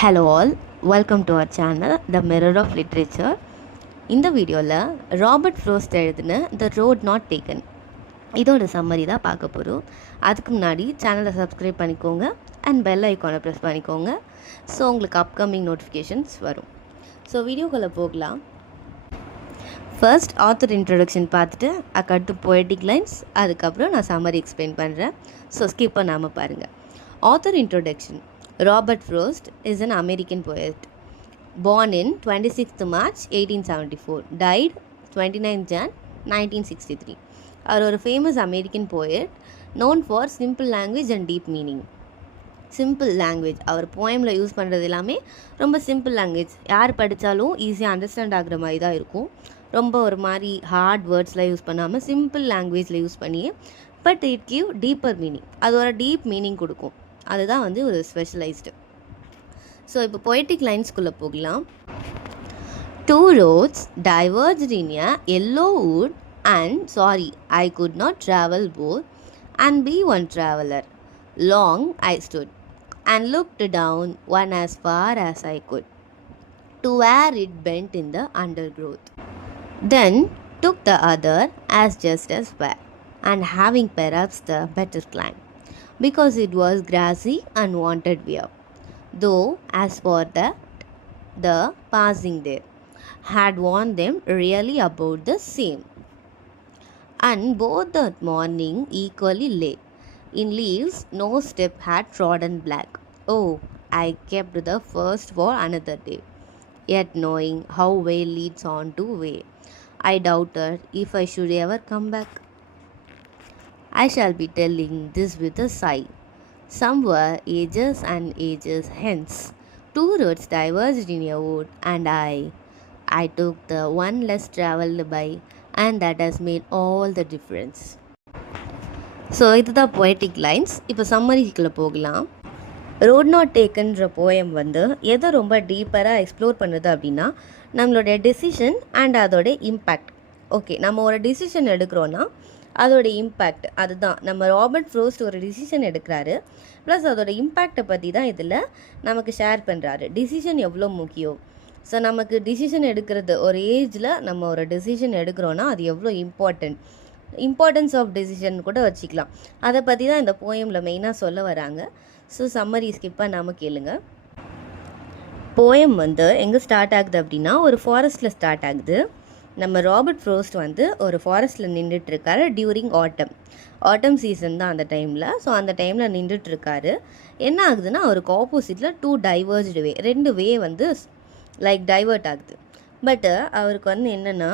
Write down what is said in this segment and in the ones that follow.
Hello all, welcome to our channel, The Mirror of Literature. இந்த வீடியோவில் Robert ஃப்ரோஸ்ட் எழுதின the road not taken இதோட summary தான் பார்க்க போகிறோம். அதுக்கு முன்னாடி சேனலை சப்ஸ்கிரைப் பண்ணிக்கோங்க அண்ட் பெல் ஐக்கானை ப்ரெஸ் பண்ணிக்கோங்க. ஸோ உங்களுக்கு அப்கமிங் நோட்டிஃபிகேஷன்ஸ் வரும். ஸோ வீடியோக்குள்ளே போகலாம். ஃபர்ஸ்ட் ஆத்தர் இன்ட்ரடக்ஷன் பார்த்துட்டு அதுக்கடுத்து பொயட்டிக் லைன்ஸ், அதுக்கப்புறம் நான் சம்மரி எக்ஸ்பிளைன் பண்ணுறேன். ஸோ ஸ்கிப் பண்ணாமல் பாருங்கள். Author introduction. Robert Frost is an American poet. Born in 26th March 1874, died 29th Jan 1963. அவர் ஒரு famous American poet, known for simple language and deep meaning. Simple language, அவர் போயமில் use பண்ணுறது எல்லாமே ரொம்ப சிம்பிள் லாங்குவேஜ், யார் படித்தாலும் ஈஸியாக அண்டர்ஸ்டாண்ட் ஆகுற மாதிரி தான் இருக்கும். ரொம்ப ஒரு மாதிரி ஹார்ட் வேர்ட்ஸ்லாம் யூஸ் பண்ணாமல் சிம்பிள் லாங்குவேஜில் யூஸ் பண்ணியே but it give deeper meaning, அது ஒரு டீப் மீனிங் கொடுக்கும். அதுதான் வந்து ஒரு ஸ்பெஷலைஸ்டு. ஸோ இப்போ பொயட்டிக் லைன்ஸ்குள்ளே போகலாம். Two roads diverged in a yellow wood, and sorry, I could not travel both and be one traveler. Long I stood and looked down one as far as I could to where it bent in the undergrowth. Then took the other as just as far, and having perhaps the better climb, because it was grassy and wanted wear, though as for that the passing there had warned them really about the same. And both that morning equally lay in leaves, no step had trodden black. Oh, I kept the first for another day, yet knowing how way leads on to way, I doubted if I should ever come back. I shall be telling this with a sigh. Somewhere ages and ages hence, two roads diverged in a wood, and I took the one less travelled by, and that has made all the difference. So இதுதான் poetic lines. இப்போ சம்மரிக்குள்ளே போகலாம். Road not டேக்கன்ற poem வந்து எதை ரொம்ப டீப்பராக explore பண்ணுது அப்படின்னா நம்மளுடைய decision and அதோடைய இம்பேக்ட். ஓகே, நம்ம ஒரு டெசிஷன் எடுக்கிறோன்னா அதோட இம்பேக்ட், அதுதான் நம்ம ராபர்ட் ஃப்ரோஸ்ட் ஒரு டிசிஷன் எடுக்கிறாரு, ப்ளஸ் அதோட இம்பேக்டை பற்றி தான் இதில் நமக்கு ஷேர் பண்ணுறாரு. டிசிஷன் எவ்வளோ முக்கியம், ஸோ நமக்கு டிசிஷன் எடுக்கிறது ஒரு ஏஜில் நம்ம ஒரு டெசிஷன் எடுக்கிறோன்னா அது எவ்வளோ இம்பார்ட்டன்ஸ் ஆஃப் டெசிஷன் கூட வச்சுக்கலாம். அதை பற்றி தான் இந்த போயமில் மெயினாக சொல்ல வராங்க. ஸோ சம்மரி ஸ்கிப் பண்ணாமல் கேளுங்க. போயம் வந்து எங்கே ஸ்டார்ட் ஆகுது அப்படின்னா ஒரு ஃபாரஸ்ட்டில் ஸ்டார்ட் ஆகுது. நம்ம ராபர்ட் ஃப்ரோஸ்ட் வந்து ஒரு ஃபாரஸ்ட்டில் நின்றுட்டுருக்காரு டியூரிங் ஆட்டம் சீசன் தான் அந்த டைமில். ஸோ அந்த டைமில் நின்றுட்டுருக்காரு. என்ன ஆகுதுன்னா அவருக்கு ஆப்போசிட்டில் டூ டைவர்ஸ்டு வே, ரெண்டு வே வந்து லைக் டைவர்ட் ஆகுது. பட்டு அவருக்கு வந்து என்னென்னா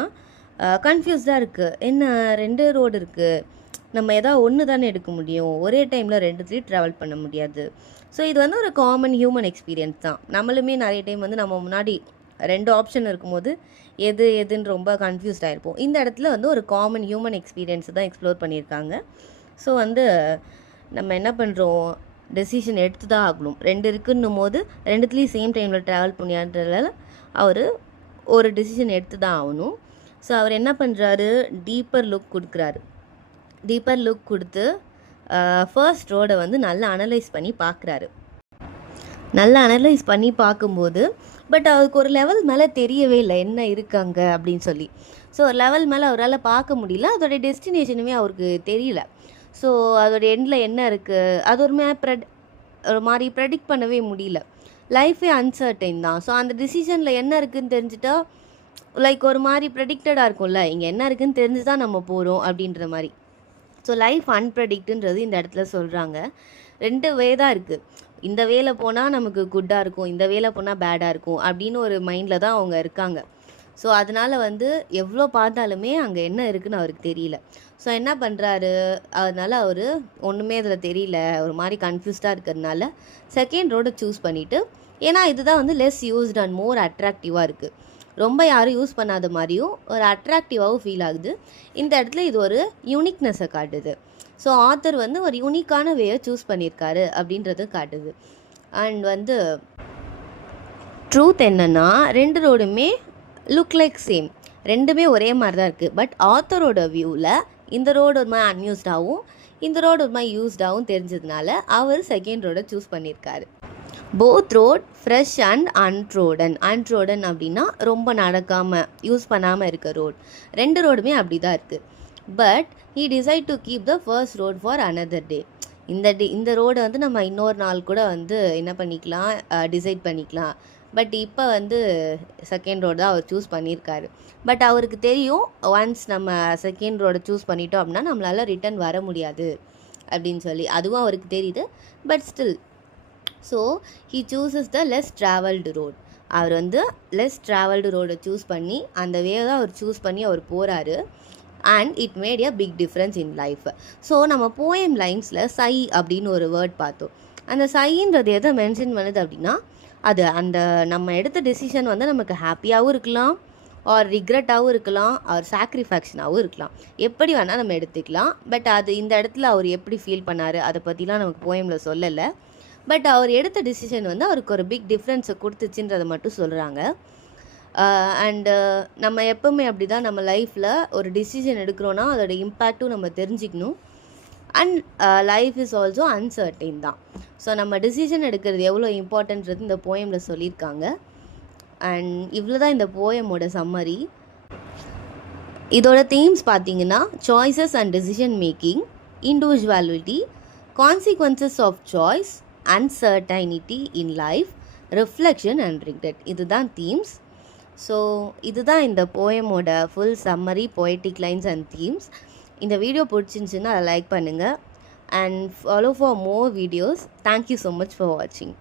கன்ஃபியூஸ்டாக இருக்குது. என்ன ரெண்டு ரோடு இருக்குது, நம்ம எதாவது ஒன்று தானே எடுக்க முடியும், ஒரே டைமில் ரெண்டுத்துலேயும் ட்ராவல் பண்ண முடியாது. ஸோ இது வந்து ஒரு காமன் ஹியூமன் எக்ஸ்பீரியன்ஸ் தான். நம்மளுமே நிறைய டைம் வந்து நம்ம முன்னாடி ரெண்டு ஆப்ஷன் இருக்கும்போது எதுன்னு ரொம்ப கன்ஃபியூஸ்ட் ஆகிருப்போம். இந்த இடத்துல வந்து ஒரு காமன் ஹியூமன் எக்ஸ்பீரியன்ஸ் தான் எக்ஸ்ப்ளோர் பண்ணியிருக்காங்க. ஸோ வந்து நம்ம என்ன பண்ணுறோம், டெசிஷன் எடுத்து தான் ஆகணும். ரெண்டு இருக்குன்னும் போது ரெண்டுத்துலேயும் சேம் டைமில் ட்ராவல் பண்ணியான்றதால அவர் ஒரு டெசிஷன் எடுத்து தான் ஆகணும். ஸோ அவர் என்ன பண்ணுறாரு, டீப்பர் லுக் கொடுத்து ஃபர்ஸ்ட் ரோடை வந்து நல்லா அனலைஸ் பண்ணி பார்க்கும்போது பட் அவருக்கு ஒரு லெவல் மேலே தெரியவே இல்லை என்ன இருக்காங்க அப்படின்னு சொல்லி. ஸோ ஒரு லெவல் மேலே அவரால் பார்க்க முடியல, அதோடைய டெஸ்டினேஷனுமே அவருக்கு தெரியல. ஸோ அதோடைய எண்டில் என்ன இருக்குது அது ஒரு மாதிரி ப்ரெடிக்ட் பண்ணவே முடியல. லைஃபே அன்சர்டைன் தான். ஸோ அந்த டிசிஷனில் என்ன இருக்குதுன்னு தெரிஞ்சுட்டா லைக் ஒரு மாதிரி ப்ரெடிக்டடாக இருக்கும்ல, இங்கே என்ன இருக்குதுன்னு தெரிஞ்சு தான் நம்ம போகிறோம் அப்படின்ற மாதிரி. ஸோ லைஃப் அன்ப்ரெடிக்ட்டுன்றது இந்த இடத்துல சொல்கிறாங்க. ரெண்டு வே தான் இருக்குது. இந்த வேலை போனால் நமக்கு குட்டாக இருக்கும், இந்த வேலை போனால் பேடாக இருக்கும் அப்படின்னு ஒரு மைண்டில் தான் அவங்க இருக்காங்க. ஸோ அதனால் வந்து எவ்வளோ பார்த்தாலுமே அங்கே என்ன இருக்குதுன்னு அவருக்கு தெரியல. ஸோ என்ன பண்ணுறாரு, அதனால் அவர் ஒன்றுமே அதில் தெரியல, ஒரு மாதிரி கன்ஃபியூஸ்டாக இருக்கிறதுனால செகண்ட் ரோடை சூஸ் பண்ணிவிட்டு, ஏன்னா இதுதான் வந்து லெஸ் யூஸ்ட் அண்ட் மோர் அட்ராக்டிவாக இருக்குது. ரொம்ப யாரும் யூஸ் பண்ணாத மாதிரியும் ஒரு அட்ராக்டிவாகவும் ஃபீல் ஆகுது. இந்த இடத்துல இது ஒரு யூனிக்னஸை காட்டுது. ஸோ ஆத்தர் வந்து ஒரு யூனிக்கான வேயை சூஸ் பண்ணியிருக்காரு அப்படின்றது காட்டுது. அண்ட் வந்து ட்ரூத் என்னென்னா ரெண்டு ரோடுமே லுக் லைக் சேம், ரெண்டுமே ஒரே மாதிரி தான் இருக்குது. பட் ஆத்தரோட வியூவில் இந்த ரோடு ஒரு மாதிரி அன்யூஸ்டாகவும் இந்த ரோடு ஒரு மாதிரி யூஸ்டாகவும் தெரிஞ்சதுனால அவர் செகண்ட் ரோடை சூஸ் பண்ணியிருக்காரு. Both road fresh and untrodden. Untrodden அப்படின்னா ரொம்ப நடக்காமல் யூஸ் பண்ணாமல் இருக்க ரோட். 2 ரோடுமே அப்படி தான் இருக்குது. But he decide to keep the first road for another day. இந்த ரோடை வந்து நம்ம இன்னொரு நாள் கூட வந்து என்ன பண்ணிக்கலாம், டிசைட் பண்ணிக்கலாம். பட் இப்போ வந்து செகண்ட் ரோடு தான் அவர் சூஸ் பண்ணியிருக்காரு. பட் அவருக்கு தெரியும், ஒன்ஸ் நம்ம செகண்ட் ரோடை சூஸ் பண்ணிட்டோம் அப்படின்னா நம்மளால் ரிட்டன் வர முடியாது அப்படின்னு சொல்லி. அதுவும் அவருக்கு தெரியுது. But still, so he chooses the less travelled road. அவர் வந்து லெஸ் ட்ராவல்டு ரோடை சூஸ் பண்ணி அந்த வே தான் அவர் சூஸ் பண்ணி அவர் போகிறாரு. And it made a big difference in life. So நம்ம போயம் லைன்ஸில் சை அப்படின்னு ஒரு வேர்ட் பார்த்தோம். அந்த சைன்றது எதை மென்ஷன் பண்ணுது அப்படின்னா, அது அந்த நம்ம எடுத்த டெசிஷன் வந்து நமக்கு ஹாப்பியாகவும் இருக்கலாம், ஆர் ரிக்ரெட்டாகவும் இருக்கலாம், ஆர் சாக்ரிஃபேக்ஷனாகவும் இருக்கலாம். எப்படி வேணால் நம்ம எடுத்துக்கலாம். பட் அது இந்த இடத்துல அவர் எப்படி ஃபீல் பண்ணார் அதை பற்றிலாம் நமக்கு போயமில் சொல்லலை. பட் அவர் எடுத்த டிசிஷன் வந்து அவருக்கு ஒரு பிக் டிஃப்ரென்ஸை கொடுத்துச்சுன்றதை மட்டும் சொல்கிறாங்க. அண்டு நம்ம எப்போவுமே அப்படி தான் நம்ம லைஃப்பில் ஒரு டிசிஷன் எடுக்கிறோன்னா அதோட இம்பேக்ட்டும் நம்ம தெரிஞ்சுக்கணும். And life is also uncertain தான். ஸோ நம்ம டிசிஷன் எடுக்கிறது எவ்வளோ இம்பார்ட்டன்றது இந்த போயமில் சொல்லியிருக்காங்க. அண்ட் இவ்வளோ தான் இந்த போயமோட சம்மரி. இதோட தீம்ஸ் பார்த்தீங்கன்னா, choices and decision making, individuality, consequences of choice, uncertainty in life, reflection and regret. இதுதான் தீம்ஸ். ஸோ இதுதான் இந்த போயமோட full summary, poetic lines and themes. இந்த வீடியோ பிடிச்சிருந்துச்சுன்னா அதை லைக் பண்ணுங்கள். And follow for more videos. Thank you so much for வாட்சிங்.